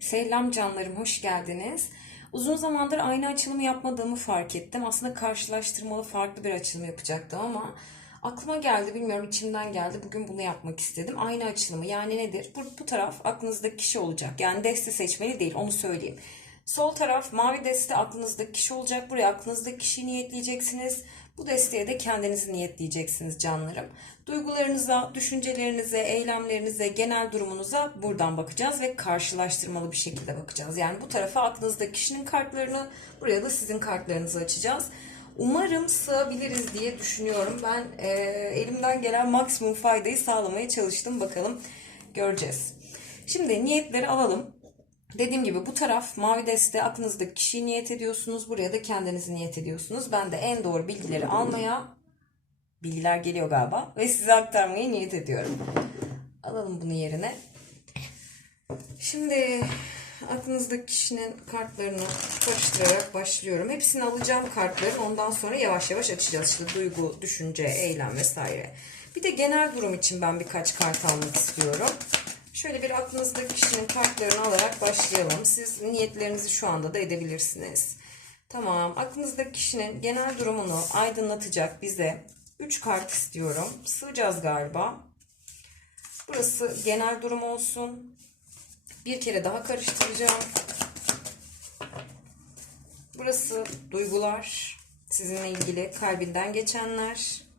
Selam canlarım, hoş geldiniz. Uzun zamandır aynı açılımı yapmadığımı fark ettim. Aslında karşılaştırmalı farklı bir açılım yapacaktım ama aklıma geldi, bilmiyorum içimden geldi. Bugün bunu yapmak istedim. Aynı açılımı yani nedir? Bu, bu taraf aklınızdaki kişi olacak. Yani deste seçmeli değil, onu söyleyeyim. Sol taraf mavi deste aklınızdaki kişi olacak. Buraya aklınızdaki kişiyi niyetleyeceksiniz. Bu desteğe de kendinizi niyetleyeceksiniz canlarım. Duygularınıza, düşüncelerinize, eylemlerinize, genel durumunuza buradan bakacağız ve karşılaştırmalı bir şekilde bakacağız. Yani bu tarafa aklınızdaki kişinin kartlarını, buraya da sizin kartlarınızı açacağız. Umarım sığabiliriz diye düşünüyorum. Ben e, elimden gelen maksimum faydayı sağlamaya çalıştım. Bakalım göreceğiz. Şimdi niyetleri alalım. Dediğim gibi bu taraf mavi deste aklınızdaki kişiyi niyet ediyorsunuz. Buraya da kendinizi niyet ediyorsunuz. Ben de en doğru bilgileri almaya bilgiler geliyor galiba ve size aktarmaya niyet ediyorum. Alalım bunu yerine. Şimdi aklınızdaki kişinin kartlarını karıştırarak başlıyorum. Hepsini alacağım kartları. Ondan sonra yavaş yavaş açacağız. İşte duygu, düşünce, eylem vesaire. Bir de genel durum için ben birkaç kart almak istiyorum. Şöyle bir aklınızdaki kişinin kartlarını alarak başlayalım. Siz niyetlerinizi şu anda da edebilirsiniz. Tamam. Aklınızdaki kişinin genel durumunu aydınlatacak bize 3 kart istiyorum. Sığacağız galiba. Burası genel durum olsun. Bir kere daha karıştıracağım. Burası duygular. Sizinle ilgili kalbinden geçenler.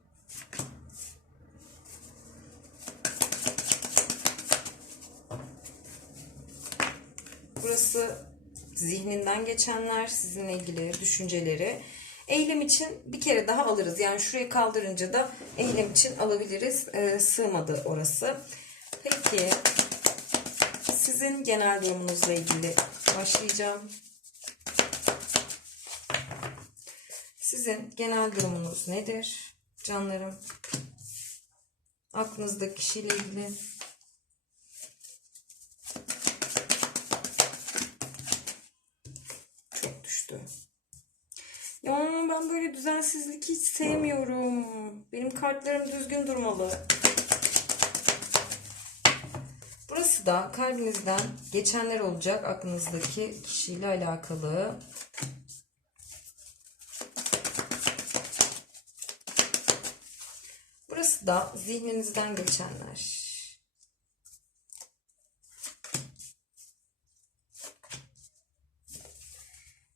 Burası zihninden geçenler, sizinle ilgili düşünceleri. Eylem için bir kere daha alırız. Yani şurayı kaldırınca da eylem için alabiliriz. Ee, sığmadı orası. Peki sizin genel durumunuzla ilgili başlayacağım. Sizin genel durumunuz nedir? Canlarım. Aklınızdaki kişiyle ilgili. Ben böyle düzensizlik hiç sevmiyorum. Benim kartlarım düzgün durmalı. Burası da kalbinizden geçenler olacak aklınızdaki kişiyle alakalı. Burası da zihninizden geçenler.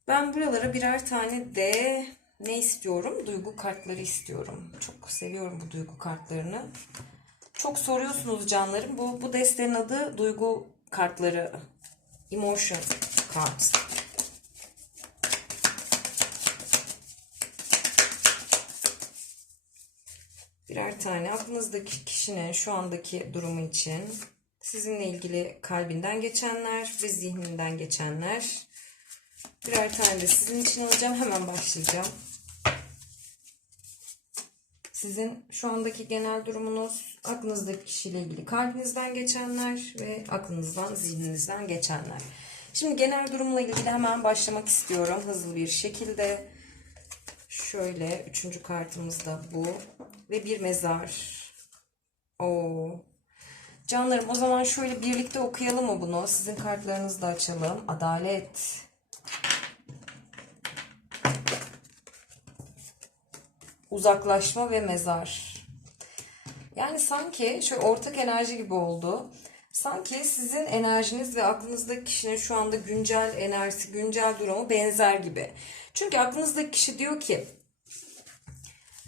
Ben buralara birer tane de ne istiyorum? Duygu kartları istiyorum. Çok seviyorum bu duygu kartlarını. Çok soruyorsunuz canlarım. Bu, bu destenin adı duygu kartları. Emotion cards. Birer tane aklınızdaki kişinin şu andaki durumu için sizinle ilgili kalbinden geçenler ve zihninden geçenler. Birer tane de sizin için alacağım. Hemen başlayacağım. Sizin şu andaki genel durumunuz, aklınızdaki kişiyle ilgili kalbinizden geçenler ve aklınızdan, zihninizden geçenler. Şimdi genel durumla ilgili hemen başlamak istiyorum hızlı bir şekilde. Şöyle üçüncü kartımız da bu ve bir mezar. Oo. Canlarım o zaman şöyle birlikte okuyalım mı bunu? Sizin kartlarınızı da açalım. Adalet. Uzaklaşma ve mezar. Yani sanki şöyle ortak enerji gibi oldu. Sanki sizin enerjiniz ve aklınızdaki kişinin şu anda güncel enerjisi, güncel durumu benzer gibi. Çünkü aklınızdaki kişi diyor ki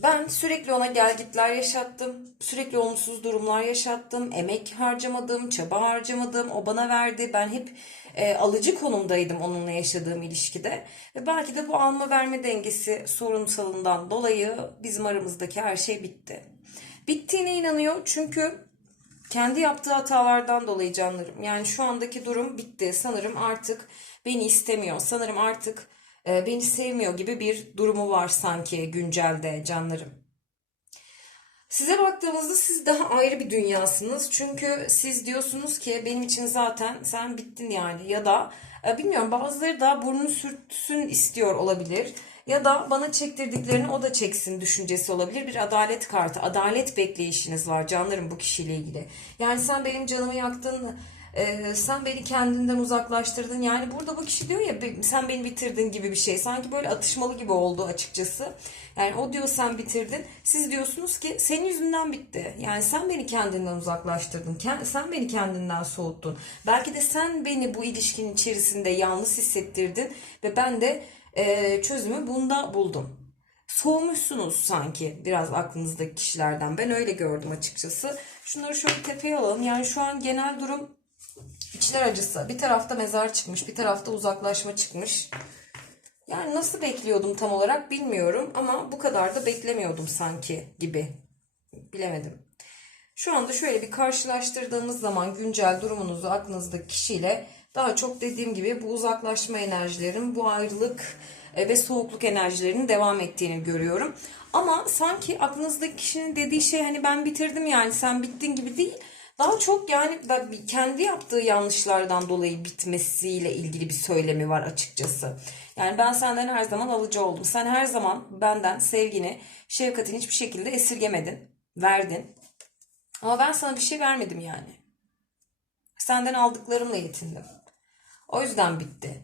ben sürekli ona gelgitler yaşattım. Sürekli olumsuz durumlar yaşattım. Emek harcamadım, çaba harcamadım. O bana verdi. Ben hep e, alıcı konumdaydım onunla yaşadığım ilişkide. Ve belki de bu alma verme dengesi sorunsalından dolayı bizim aramızdaki her şey bitti. Bittiğine inanıyor çünkü kendi yaptığı hatalardan dolayı canlarım. Yani şu andaki durum bitti. Sanırım artık beni istemiyor. Sanırım artık e, beni sevmiyor gibi bir durumu var sanki güncelde canlarım. Size baktığımızda siz daha ayrı bir dünyasınız. Çünkü siz diyorsunuz ki benim için zaten sen bittin yani. Ya da e, bilmiyorum bazıları da burnunu sürtsün istiyor olabilir. Ya da bana çektirdiklerini o da çeksin düşüncesi olabilir. Bir adalet kartı, adalet bekleyişiniz var canlarım bu kişiyle ilgili. Yani sen benim canımı yaktın, e, sen beni kendinden uzaklaştırdın. Yani burada bu kişi diyor ya "Be- sen beni bitirdin gibi bir şey. Sanki böyle atışmalı gibi oldu açıkçası. Yani o diyor sen bitirdin. Siz diyorsunuz ki senin yüzünden bitti. Yani sen beni kendinden uzaklaştırdın. Sen beni kendinden soğuttun. Belki de sen beni bu ilişkinin içerisinde yalnız hissettirdin ve ben de e, çözümü bunda buldum. Soğumuşsunuz sanki biraz aklınızdaki kişilerden. Ben öyle gördüm açıkçası. Şunları şöyle tepeye alalım. Yani şu an genel durum içler acısı. Bir tarafta mezar çıkmış, bir tarafta uzaklaşma çıkmış. Yani nasıl bekliyordum tam olarak bilmiyorum ama bu kadar da beklemiyordum sanki gibi. Bilemedim. Şu anda şöyle bir karşılaştırdığımız zaman güncel durumunuzu aklınızdaki kişiyle daha çok dediğim gibi bu uzaklaşma enerjilerin, bu ayrılık e, ve soğukluk enerjilerinin devam ettiğini görüyorum. Ama sanki aklınızdaki kişinin dediği şey hani ben bitirdim yani sen bittin gibi değil. Daha çok yani kendi yaptığı yanlışlardan dolayı bitmesiyle ilgili bir söylemi var açıkçası. Yani ben senden her zaman alıcı oldum. Sen her zaman benden sevgini, şefkatini hiçbir şekilde esirgemedin, verdin. Ama ben sana bir şey vermedim yani. Senden aldıklarımla yetindim. O yüzden bitti.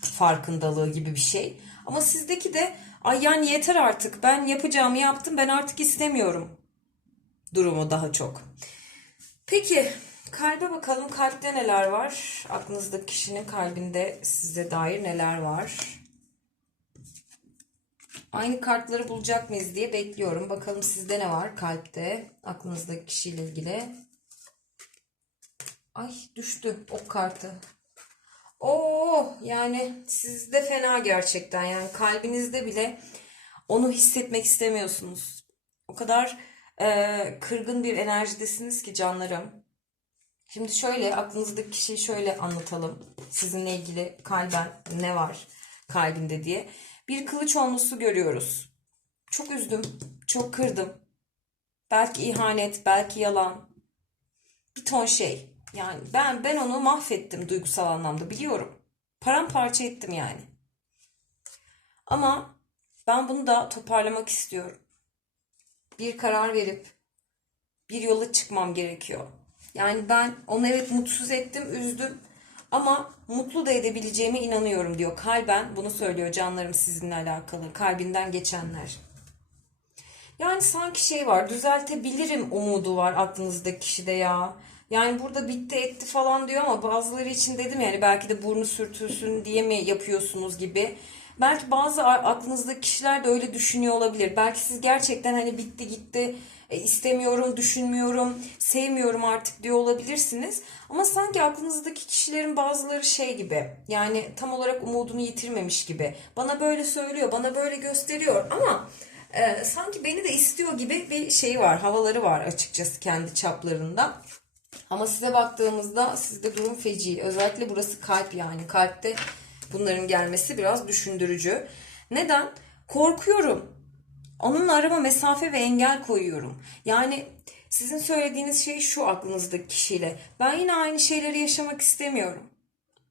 Farkındalığı gibi bir şey. Ama sizdeki de ay yani yeter artık. Ben yapacağımı yaptım. Ben artık istemiyorum. Durumu daha çok. Peki kalbe bakalım. Kalpte neler var? Aklınızdaki kişinin kalbinde size dair neler var? Aynı kartları bulacak mıyız diye bekliyorum. Bakalım sizde ne var kalpte? Aklınızdaki kişiyle ilgili. Ay düştü ok kartı. Oo yani sizde fena gerçekten. Yani kalbinizde bile onu hissetmek istemiyorsunuz. O kadar e, kırgın bir enerjidesiniz ki canlarım. Şimdi şöyle aklınızdaki kişiyi şöyle anlatalım. Sizinle ilgili kalben ne var kalbinde diye. Bir kılıç onlusu görüyoruz. Çok üzdüm, çok kırdım. Belki ihanet, belki yalan. Bir ton şey. Yani ben ben onu mahvettim duygusal anlamda biliyorum. Paramparça ettim yani. Ama ben bunu da toparlamak istiyorum. Bir karar verip bir yola çıkmam gerekiyor. Yani ben onu evet mutsuz ettim, üzdüm ama mutlu da edebileceğime inanıyorum diyor. Kalben bunu söylüyor canlarım sizinle alakalı. Kalbinden geçenler. Yani sanki şey var, düzeltebilirim umudu var aklınızdaki kişide ya. Yani burada bitti etti falan diyor ama bazıları için dedim yani belki de burnu sürtülsün diye mi yapıyorsunuz gibi. Belki bazı aklınızdaki kişiler de öyle düşünüyor olabilir. Belki siz gerçekten hani bitti gitti e, istemiyorum, düşünmüyorum, sevmiyorum artık diyor olabilirsiniz. Ama sanki aklınızdaki kişilerin bazıları şey gibi yani tam olarak umudunu yitirmemiş gibi. Bana böyle söylüyor, bana böyle gösteriyor ama e, sanki beni de istiyor gibi bir şey var, havaları var açıkçası kendi çaplarında. Ama size baktığımızda sizde durum feci. Özellikle burası kalp yani. Kalpte bunların gelmesi biraz düşündürücü. Neden? Korkuyorum. Onunla arama mesafe ve engel koyuyorum. Yani sizin söylediğiniz şey şu aklınızdaki kişiyle. Ben yine aynı şeyleri yaşamak istemiyorum.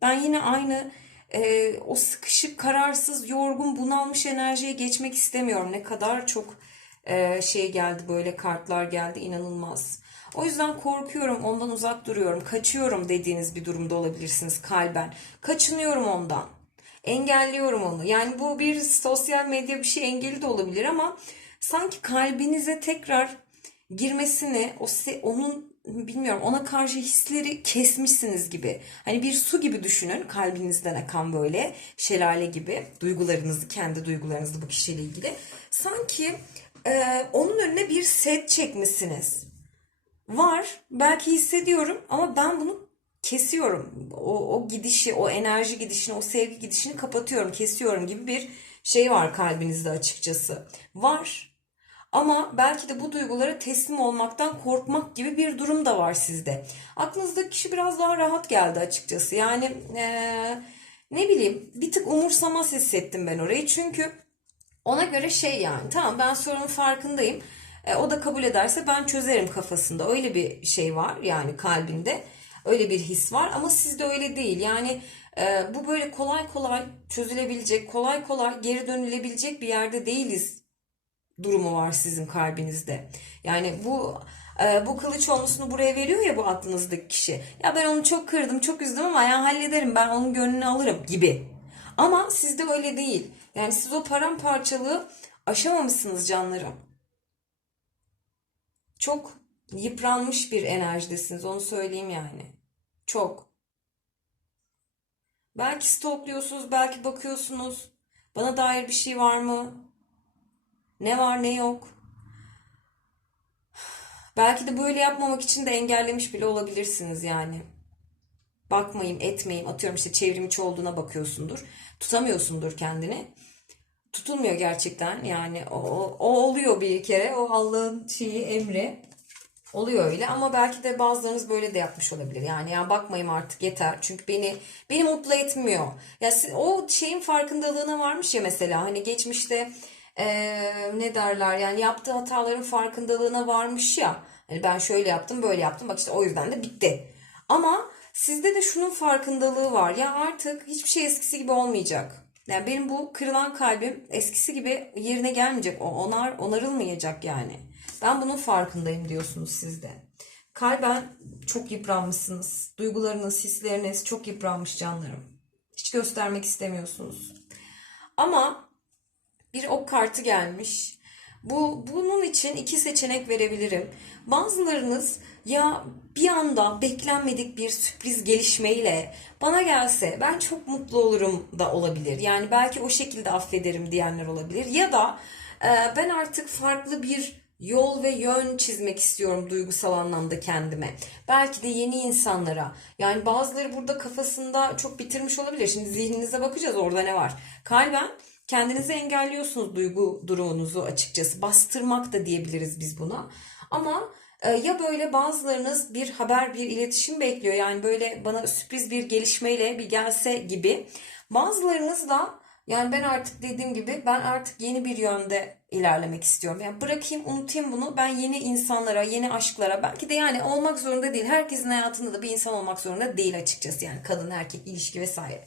Ben yine aynı e, o sıkışık, kararsız, yorgun, bunalmış enerjiye geçmek istemiyorum. Ne kadar çok e, şey geldi böyle kartlar geldi inanılmaz. O yüzden korkuyorum, ondan uzak duruyorum, kaçıyorum dediğiniz bir durumda olabilirsiniz kalben. Kaçınıyorum ondan. Engelliyorum onu. Yani bu bir sosyal medya bir şey engeli de olabilir ama sanki kalbinize tekrar girmesini, o onun bilmiyorum ona karşı hisleri kesmişsiniz gibi. Hani bir su gibi düşünün kalbinizden akan böyle şelale gibi duygularınızı, kendi duygularınızı bu kişiyle ilgili. Sanki e, onun önüne bir set çekmişsiniz. Var. Belki hissediyorum ama ben bunu kesiyorum. O, o gidişi, o enerji gidişini, o sevgi gidişini kapatıyorum, kesiyorum gibi bir şey var kalbinizde açıkçası. Var. Ama belki de bu duygulara teslim olmaktan korkmak gibi bir durum da var sizde. Aklınızdaki kişi biraz daha rahat geldi açıkçası. Yani eee, ne bileyim bir tık umursamaz hissettim ben orayı. Çünkü ona göre şey yani tamam ben sorunun farkındayım. E, o da kabul ederse ben çözerim kafasında. Öyle bir şey var yani kalbinde. Öyle bir his var ama sizde öyle değil. Yani e, bu böyle kolay kolay çözülebilecek, kolay kolay geri dönülebilecek bir yerde değiliz durumu var sizin kalbinizde. Yani bu e, bu kılıç onlusunu buraya veriyor ya bu aklınızdaki kişi. Ya ben onu çok kırdım, çok üzdüm ama ya hallederim, ben onun gönlünü alırım gibi. Ama sizde öyle değil. Yani siz o paramparçalığı aşamamışsınız canlarım. Çok yıpranmış bir enerjidesiniz, onu söyleyeyim yani. Çok. Belki stokluyorsunuz, belki bakıyorsunuz. Bana dair bir şey var mı? Ne var ne yok? Belki de böyle yapmamak için de engellemiş bile olabilirsiniz yani. Bakmayayım, etmeyeyim. Atıyorum işte çevrim içi olduğuna bakıyorsundur. Tutamıyorsundur kendini. Tutulmuyor gerçekten. Yani o, o, oluyor bir kere. O Allah'ın şeyi, emri. Oluyor öyle ama belki de bazılarınız böyle de yapmış olabilir. Yani ya bakmayayım artık yeter. Çünkü beni beni mutlu etmiyor. Ya siz- o şeyin farkındalığına varmış ya mesela hani geçmişte eee, ne derler yani yaptığı hataların farkındalığına varmış ya. Hani ben şöyle yaptım böyle yaptım bak işte o yüzden de bitti. Ama sizde de şunun farkındalığı var. Ya artık hiçbir şey eskisi gibi olmayacak. Yani benim bu kırılan kalbim eskisi gibi yerine gelmeyecek. O onar onarılmayacak yani. Ben bunun farkındayım diyorsunuz siz de. Kalben çok yıpranmışsınız. Duygularınız, hisleriniz çok yıpranmış canlarım. Hiç göstermek istemiyorsunuz. Ama bir ok kartı gelmiş. Bu bunun için iki seçenek verebilirim. Bazılarınız ya bir anda beklenmedik bir sürpriz gelişmeyle bana gelse ben çok mutlu olurum da olabilir. Yani belki o şekilde affederim diyenler olabilir. Ya da e, ben artık farklı bir yol ve yön çizmek istiyorum duygusal anlamda kendime. Belki de yeni insanlara. Yani bazıları burada kafasında çok bitirmiş olabilir. Şimdi zihninize bakacağız orada ne var. Kalben kendinizi engelliyorsunuz duygu durumunuzu açıkçası. Bastırmak da diyebiliriz biz buna. Ama ya böyle bazılarınız bir haber, bir iletişim bekliyor. Yani böyle bana sürpriz bir gelişmeyle bir gelse gibi. Bazılarınız da yani ben artık dediğim gibi ben artık yeni bir yönde ilerlemek istiyorum. Yani bırakayım, unutayım bunu. Ben yeni insanlara, yeni aşklara belki de yani olmak zorunda değil. Herkesin hayatında da bir insan olmak zorunda değil açıkçası. Yani kadın erkek ilişki vesaire.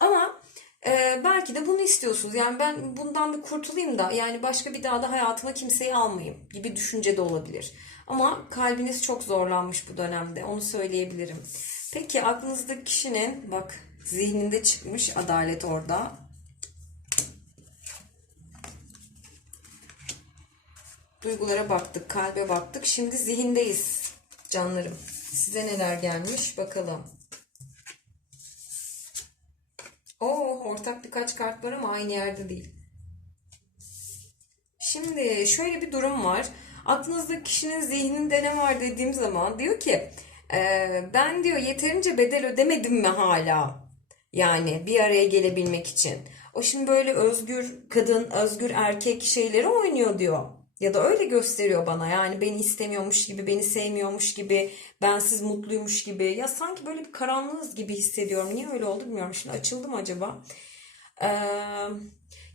Ama e, belki de bunu istiyorsunuz. Yani ben bundan bir kurtulayım da yani başka bir daha da hayatıma kimseyi almayayım gibi düşünce de olabilir. Ama kalbiniz çok zorlanmış bu dönemde. Onu söyleyebilirim. Peki aklınızdaki kişinin bak zihninde çıkmış adalet orada. Duygulara baktık, kalbe baktık. Şimdi zihindeyiz canlarım. Size neler gelmiş bakalım. Oo, ortak birkaç kart var ama aynı yerde değil. Şimdi şöyle bir durum var. Aklınızdaki kişinin zihninde ne var dediğim zaman diyor ki "Ee, ben diyor yeterince bedel ödemedim mi hala? Yani bir araya gelebilmek için. O şimdi böyle özgür kadın, özgür erkek şeyleri oynuyor diyor. Ya da öyle gösteriyor bana. Yani beni istemiyormuş gibi, beni sevmiyormuş gibi, bensiz mutluymuş gibi. Ya sanki böyle bir karanlığız gibi hissediyorum. Niye öyle oldu bilmiyorum. Şimdi açıldı mı acaba? Ee,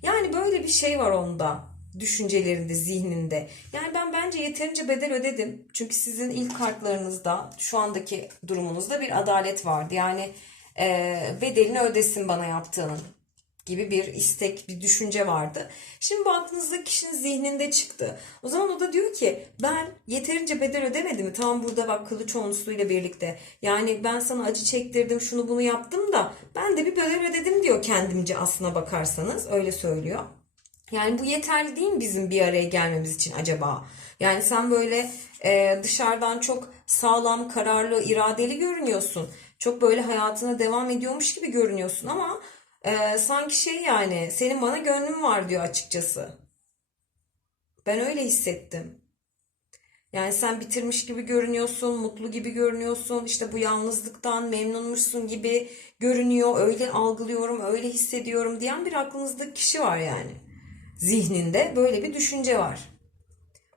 yani böyle bir şey var onda. Düşüncelerinde, zihninde. Yani ben bence yeterince bedel ödedim. Çünkü sizin ilk kartlarınızda, şu andaki durumunuzda bir adalet vardı. Yani e, bedelini ödesin bana yaptığının gibi bir istek, bir düşünce vardı. Şimdi bu aklınızdaki kişinin zihninde çıktı. O zaman o da diyor ki ben yeterince bedel ödemedim mi? Tam burada bak kılıç onlusuyla birlikte. Yani ben sana acı çektirdim, şunu bunu yaptım da ben de bir bedel ödedim diyor kendimce aslına bakarsanız. Öyle söylüyor. Yani bu yeterli değil mi bizim bir araya gelmemiz için acaba? Yani sen böyle e, dışarıdan çok sağlam, kararlı, iradeli görünüyorsun. Çok böyle hayatına devam ediyormuş gibi görünüyorsun ama e, sanki şey yani senin bana gönlün var diyor açıkçası. Ben öyle hissettim. Yani sen bitirmiş gibi görünüyorsun, mutlu gibi görünüyorsun, işte bu yalnızlıktan memnunmuşsun gibi görünüyor, öyle algılıyorum, öyle hissediyorum diyen bir aklınızdaki kişi var yani. Zihninde böyle bir düşünce var.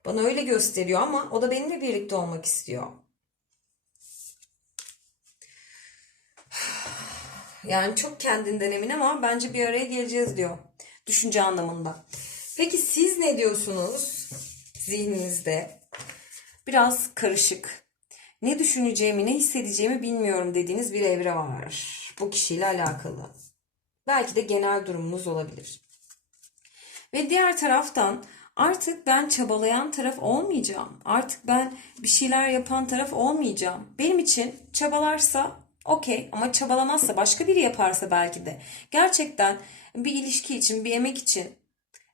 Bana öyle gösteriyor ama o da benimle birlikte olmak istiyor. Yani çok kendinden emin ama bence bir araya geleceğiz diyor. Düşünce anlamında. Peki siz ne diyorsunuz zihninizde? Biraz karışık. Ne düşüneceğimi, ne hissedeceğimi bilmiyorum dediğiniz bir evre var. Bu kişiyle alakalı. Belki de genel durumunuz olabilir. Ve diğer taraftan Artık ben çabalayan taraf olmayacağım. Artık ben bir şeyler yapan taraf olmayacağım. Benim için çabalarsa okey ama çabalamazsa başka biri yaparsa belki de. Gerçekten bir ilişki için, bir emek için,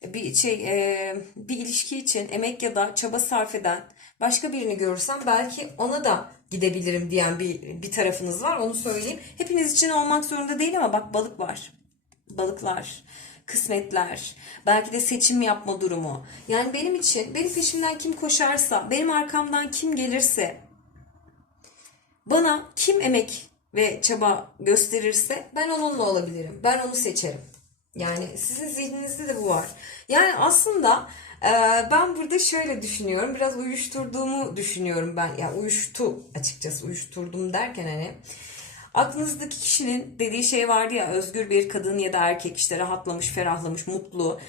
bir şey, e, bir ilişki için emek ya da çaba sarf eden başka birini görürsem belki ona da gidebilirim diyen bir, bir tarafınız var. Onu söyleyeyim. Hepiniz için olmak zorunda değil ama bak balık var balıklar, kısmetler, belki de seçim yapma durumu. Yani benim için, benim peşimden kim koşarsa, benim arkamdan kim gelirse, bana kim emek ve çaba gösterirse ben onunla olabilirim. Ben onu seçerim. Yani sizin zihninizde de bu var. Yani aslında e, ben burada şöyle düşünüyorum. Biraz uyuşturduğumu düşünüyorum ben. Yani uyuştu açıkçası. Uyuşturdum derken hani Aklınızdaki kişinin dediği şey vardı ya özgür bir kadın ya da erkek işte rahatlamış, ferahlamış, mutlu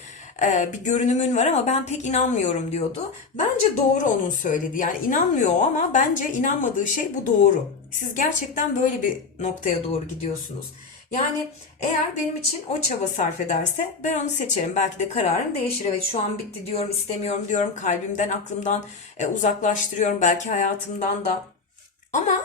e, bir görünümün var ama ben pek inanmıyorum diyordu. Bence doğru onun söyledi. Yani inanmıyor ama bence inanmadığı şey bu doğru. Siz gerçekten böyle bir noktaya doğru gidiyorsunuz. Yani eğer benim için o çaba sarf ederse ben onu seçerim. Belki de kararım değişir. Evet şu an bitti diyorum, istemiyorum diyorum. Kalbimden, aklımdan e, uzaklaştırıyorum. Belki hayatımdan da. Ama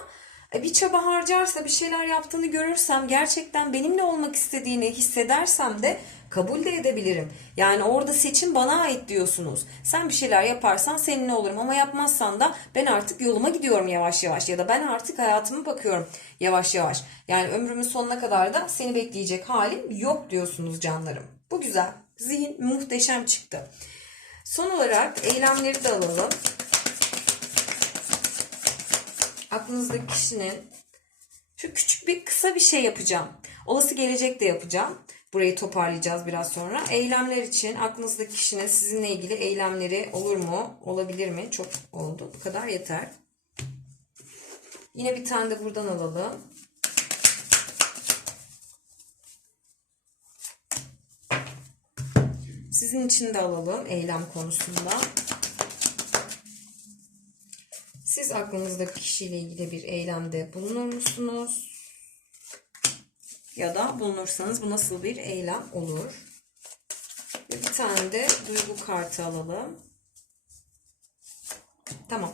bir çaba harcarsa, bir şeyler yaptığını görürsem, gerçekten benimle olmak istediğini hissedersem de kabul de edebilirim. Yani orada seçim bana ait diyorsunuz. Sen bir şeyler yaparsan seninle olurum ama yapmazsan da ben artık yoluma gidiyorum yavaş yavaş ya da ben artık hayatıma bakıyorum yavaş yavaş. Yani ömrümün sonuna kadar da seni bekleyecek halim yok diyorsunuz canlarım. Bu güzel. Zihin muhteşem çıktı. Son olarak eylemleri de alalım aklınızdaki kişinin şu küçük bir kısa bir şey yapacağım. Olası gelecekte yapacağım. Burayı toparlayacağız biraz sonra. Eylemler için aklınızdaki kişinin sizinle ilgili eylemleri olur mu? Olabilir mi? Çok oldu. Bu kadar yeter. Yine bir tane de buradan alalım. Sizin için de alalım eylem konusunda. Siz aklınızdaki kişiyle ilgili bir eylemde bulunur musunuz? Ya da bulunursanız bu nasıl bir eylem olur? Ve bir tane de duygu kartı alalım. Tamam.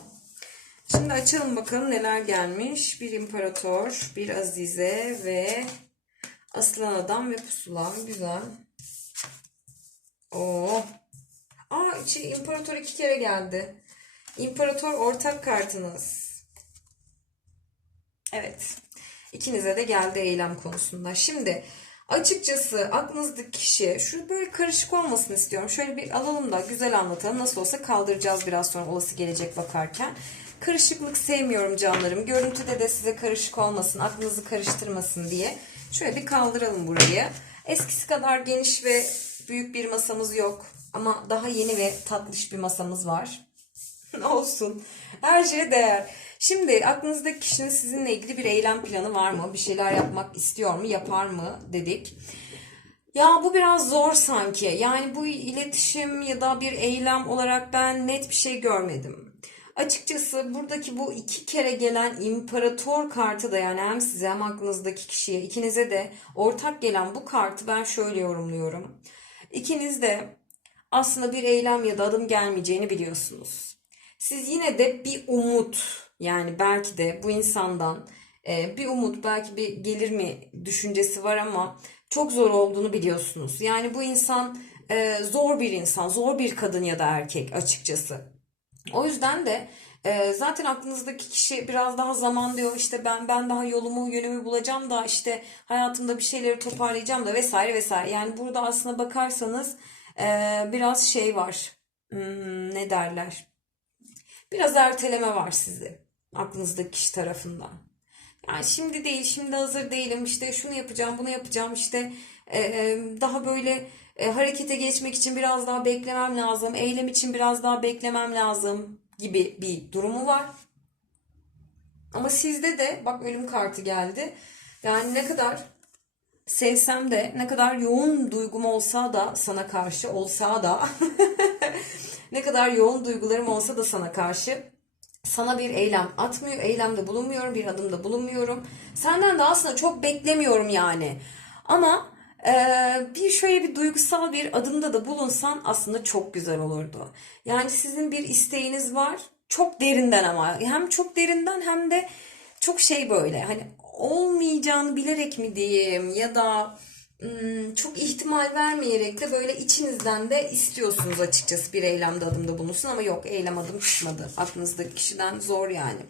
Şimdi açalım bakalım neler gelmiş. Bir imparator, bir azize ve aslan adam ve pusula. Güzel. Oo. Aa içi imparator iki kere geldi. İmparator ortak kartınız. Evet. İkinize de geldi eylem konusunda. Şimdi açıkçası aklınızdaki kişi şu böyle karışık olmasını istiyorum. Şöyle bir alalım da güzel anlatalım. Nasıl olsa kaldıracağız biraz sonra olası gelecek bakarken. Karışıklık sevmiyorum canlarım. Görüntüde de size karışık olmasın, aklınızı karıştırmasın diye. Şöyle bir kaldıralım burayı. Eskisi kadar geniş ve büyük bir masamız yok. Ama daha yeni ve tatlış bir masamız var. Olsun. Her şeye değer. Şimdi aklınızdaki kişinin sizinle ilgili bir eylem planı var mı? Bir şeyler yapmak istiyor mu? Yapar mı? Dedik. Ya bu biraz zor sanki. Yani bu iletişim ya da bir eylem olarak ben net bir şey görmedim. Açıkçası buradaki bu iki kere gelen imparator kartı da yani hem size hem aklınızdaki kişiye ikinize de ortak gelen bu kartı ben şöyle yorumluyorum. İkiniz de aslında bir eylem ya da adım gelmeyeceğini biliyorsunuz. Siz yine de bir umut yani belki de bu insandan e, bir umut belki bir gelir mi düşüncesi var ama çok zor olduğunu biliyorsunuz. Yani bu insan e, zor bir insan, zor bir kadın ya da erkek açıkçası. O yüzden de e, zaten aklınızdaki kişi biraz daha zaman diyor işte ben ben daha yolumu yönümü bulacağım da işte hayatımda bir şeyleri toparlayacağım da vesaire vesaire. Yani burada aslında bakarsanız e, biraz şey var. Hmm, ne derler? Biraz erteleme var sizde. Aklınızdaki kişi tarafından. Yani şimdi değil, şimdi hazır değilim. İşte şunu yapacağım, bunu yapacağım. İşte e, e, daha böyle e, harekete geçmek için biraz daha beklemem lazım. Eylem için biraz daha beklemem lazım gibi bir durumu var. Ama sizde de bak ölüm kartı geldi. Yani ne kadar sevsem de ne kadar yoğun duygum olsa da sana karşı olsa da ne kadar yoğun duygularım olsa da sana karşı sana bir eylem atmıyor, eylemde bulunmuyorum, bir adımda bulunmuyorum. Senden de aslında çok beklemiyorum yani. Ama Ee, bir şöyle bir duygusal bir adımda da bulunsan aslında çok güzel olurdu. Yani sizin bir isteğiniz var. Çok derinden ama hem çok derinden hem de çok şey böyle hani olmayacağını bilerek mi diyeyim ya da ım, çok ihtimal vermeyerek de böyle içinizden de istiyorsunuz açıkçası bir eylemde adımda bulunsun ama yok eylem adım çıkmadı. Aklınızdaki kişiden zor yani.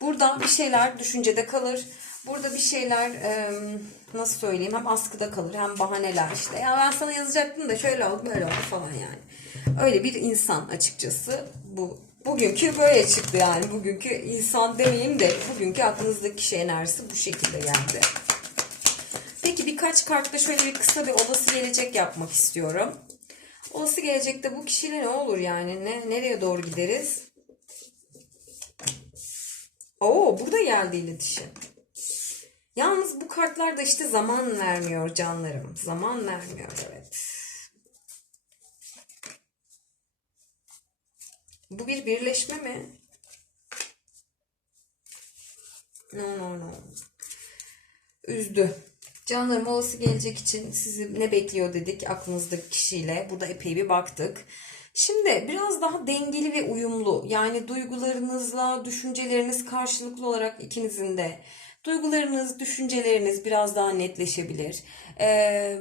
Burada bir şeyler düşüncede kalır. Burada bir şeyler nasıl söyleyeyim hem askıda kalır hem bahaneler işte. Ya ben sana yazacaktım da şöyle oldu böyle oldu falan yani. Öyle bir insan açıkçası bu. Bugünkü böyle çıktı yani. Bugünkü insan demeyeyim de bugünkü aklınızdaki kişi enerjisi bu şekilde geldi. Peki birkaç kartla şöyle bir kısa bir olası gelecek yapmak istiyorum. Olası gelecekte bu kişiyle ne olur yani? Ne, nereye doğru gideriz? Oo burada geldi iletişim. Yalnız bu kartlar da işte zaman vermiyor canlarım. Zaman vermiyor evet. Bu bir birleşme mi? No no no. Üzdü. Canlarım olası gelecek için sizi ne bekliyor dedik aklınızdaki kişiyle. Burada epey bir baktık. Şimdi biraz daha dengeli ve uyumlu. Yani duygularınızla düşünceleriniz karşılıklı olarak ikinizin de duygularınız, düşünceleriniz biraz daha netleşebilir. Ee,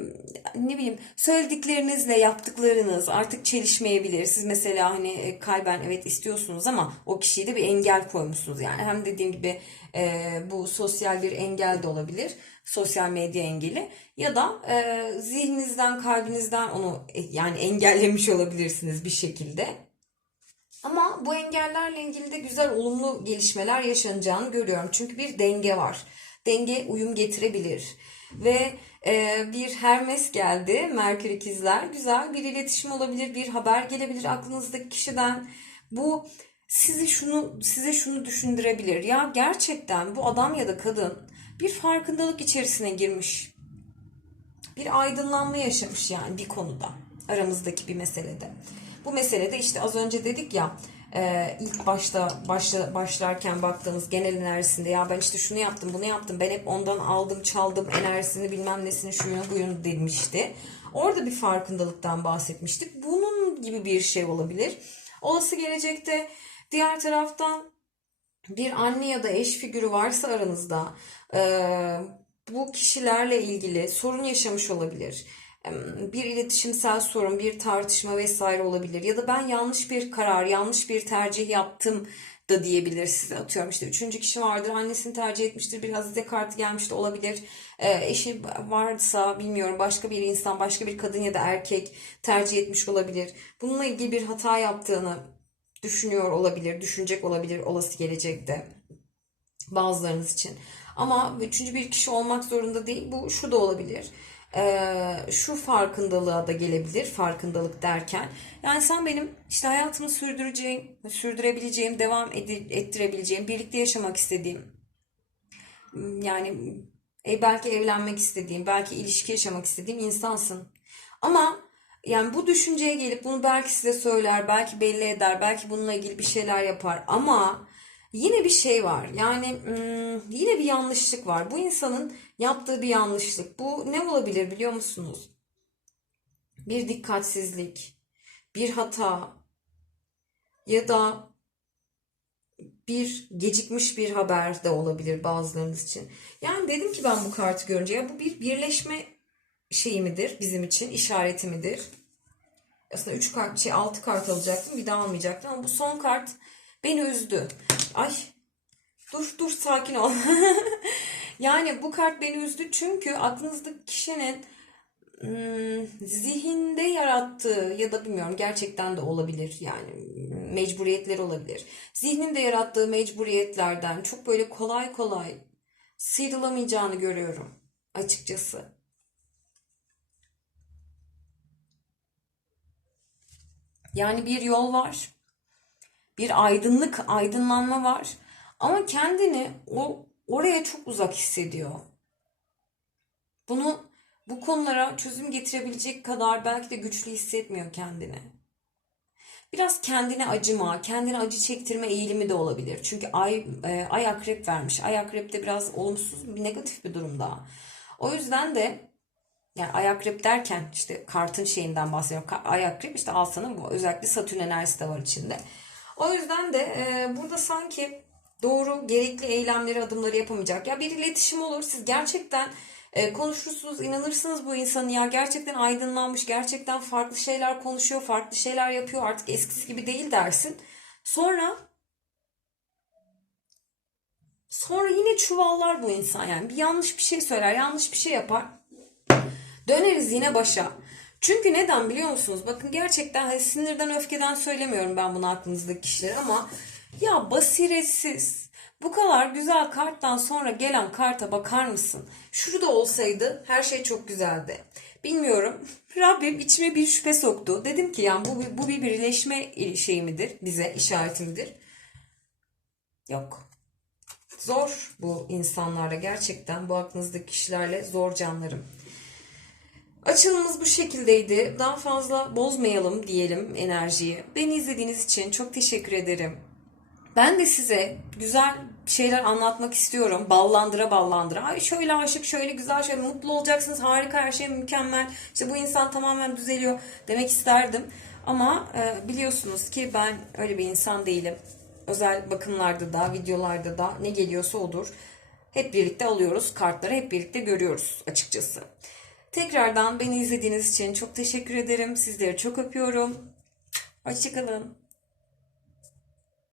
ne bileyim söylediklerinizle yaptıklarınız artık çelişmeyebilir. Siz mesela hani e, kalben evet istiyorsunuz ama o kişiye de bir engel koymuşsunuz. Yani hem dediğim gibi e, bu sosyal bir engel de olabilir. Sosyal medya engeli ya da e, zihninizden, kalbinizden onu e, yani engellemiş olabilirsiniz bir şekilde. Ama bu engellerle ilgili de güzel olumlu gelişmeler yaşanacağını görüyorum. Çünkü bir denge var. Denge uyum getirebilir. Ve e, bir Hermes geldi. Merkür ikizler. Güzel bir iletişim olabilir. Bir haber gelebilir aklınızdaki kişiden. Bu sizi şunu size şunu düşündürebilir. Ya gerçekten bu adam ya da kadın bir farkındalık içerisine girmiş. Bir aydınlanma yaşamış yani bir konuda. Aramızdaki bir meselede. Bu meselede işte az önce dedik ya e, ilk başta başla, başlarken baktığımız genel enerjisinde ya ben işte şunu yaptım bunu yaptım ben hep ondan aldım çaldım enerjisini bilmem nesini şuyunu buyunu demişti. Orada bir farkındalıktan bahsetmiştik. Bunun gibi bir şey olabilir. Olası gelecekte diğer taraftan bir anne ya da eş figürü varsa aranızda e, bu kişilerle ilgili sorun yaşamış olabilir bir iletişimsel sorun, bir tartışma vesaire olabilir. Ya da ben yanlış bir karar, yanlış bir tercih yaptım da diyebilir size. Atıyorum işte üçüncü kişi vardır, annesini tercih etmiştir, bir Azize kartı gelmiş de olabilir. E, eşi varsa bilmiyorum başka bir insan, başka bir kadın ya da erkek tercih etmiş olabilir. Bununla ilgili bir hata yaptığını düşünüyor olabilir, düşünecek olabilir olası gelecekte bazılarınız için. Ama üçüncü bir kişi olmak zorunda değil. Bu şu da olabilir şu farkındalığa da gelebilir farkındalık derken. Yani sen benim işte hayatımı sürdüreceğim, sürdürebileceğim, devam ettirebileceğim, birlikte yaşamak istediğim yani e, belki evlenmek istediğim, belki ilişki yaşamak istediğim insansın. Ama yani bu düşünceye gelip bunu belki size söyler, belki belli eder, belki bununla ilgili bir şeyler yapar ama yine bir şey var. Yani yine bir yanlışlık var. Bu insanın yaptığı bir yanlışlık. Bu ne olabilir biliyor musunuz? Bir dikkatsizlik, bir hata ya da bir gecikmiş bir haber de olabilir bazılarınız için. Yani dedim ki ben bu kartı görünce ya bu bir birleşme şeyi midir bizim için işareti midir? Aslında 3 kart şey 6 kart alacaktım bir daha almayacaktım ama bu son kart beni üzdü. Ay dur dur sakin ol. yani bu kart beni üzdü çünkü aklınızdaki kişinin hmm, zihinde yarattığı ya da bilmiyorum gerçekten de olabilir yani mecburiyetleri olabilir. Zihninde yarattığı mecburiyetlerden çok böyle kolay kolay sıyrılamayacağını görüyorum açıkçası. Yani bir yol var bir aydınlık, aydınlanma var. Ama kendini o oraya çok uzak hissediyor. Bunu bu konulara çözüm getirebilecek kadar belki de güçlü hissetmiyor kendini. Biraz kendine acıma, kendine acı çektirme eğilimi de olabilir. Çünkü ay, e, ay akrep vermiş. Ay akrep de biraz olumsuz bir negatif bir durumda. O yüzden de Yani ayak derken işte kartın şeyinden bahsediyorum. Ka- Ayak işte alsanın bu özellikle satürn enerjisi de var içinde. O yüzden de e, burada sanki doğru gerekli eylemleri adımları yapamayacak. Ya bir iletişim olur siz gerçekten e, konuşursunuz inanırsınız bu insanı ya gerçekten aydınlanmış gerçekten farklı şeyler konuşuyor farklı şeyler yapıyor artık eskisi gibi değil dersin. Sonra sonra yine çuvallar bu insan yani bir yanlış bir şey söyler yanlış bir şey yapar Döneriz yine başa. Çünkü neden biliyor musunuz? Bakın gerçekten hani sinirden öfkeden söylemiyorum ben bunu aklınızdaki kişiler ama ya basiretsiz. Bu kadar güzel karttan sonra gelen karta bakar mısın? Şurada olsaydı her şey çok güzeldi. Bilmiyorum. Rabbim içime bir şüphe soktu. Dedim ki yani bu, bu bir birleşme şeyi midir? Bize işareti midir? Yok. Zor bu insanlarla gerçekten bu aklınızdaki kişilerle zor canlarım. Açılımımız bu şekildeydi. Daha fazla bozmayalım diyelim enerjiyi. Beni izlediğiniz için çok teşekkür ederim. Ben de size güzel şeyler anlatmak istiyorum. Ballandıra ballandıra. Ay şöyle aşık, şöyle güzel, şöyle mutlu olacaksınız. Harika, her şey mükemmel. İşte bu insan tamamen düzeliyor demek isterdim. Ama e, biliyorsunuz ki ben öyle bir insan değilim. Özel bakımlarda da, videolarda da ne geliyorsa odur. Hep birlikte alıyoruz. Kartları hep birlikte görüyoruz açıkçası. Tekrardan beni izlediğiniz için çok teşekkür ederim. Sizleri çok öpüyorum. Hoşçakalın.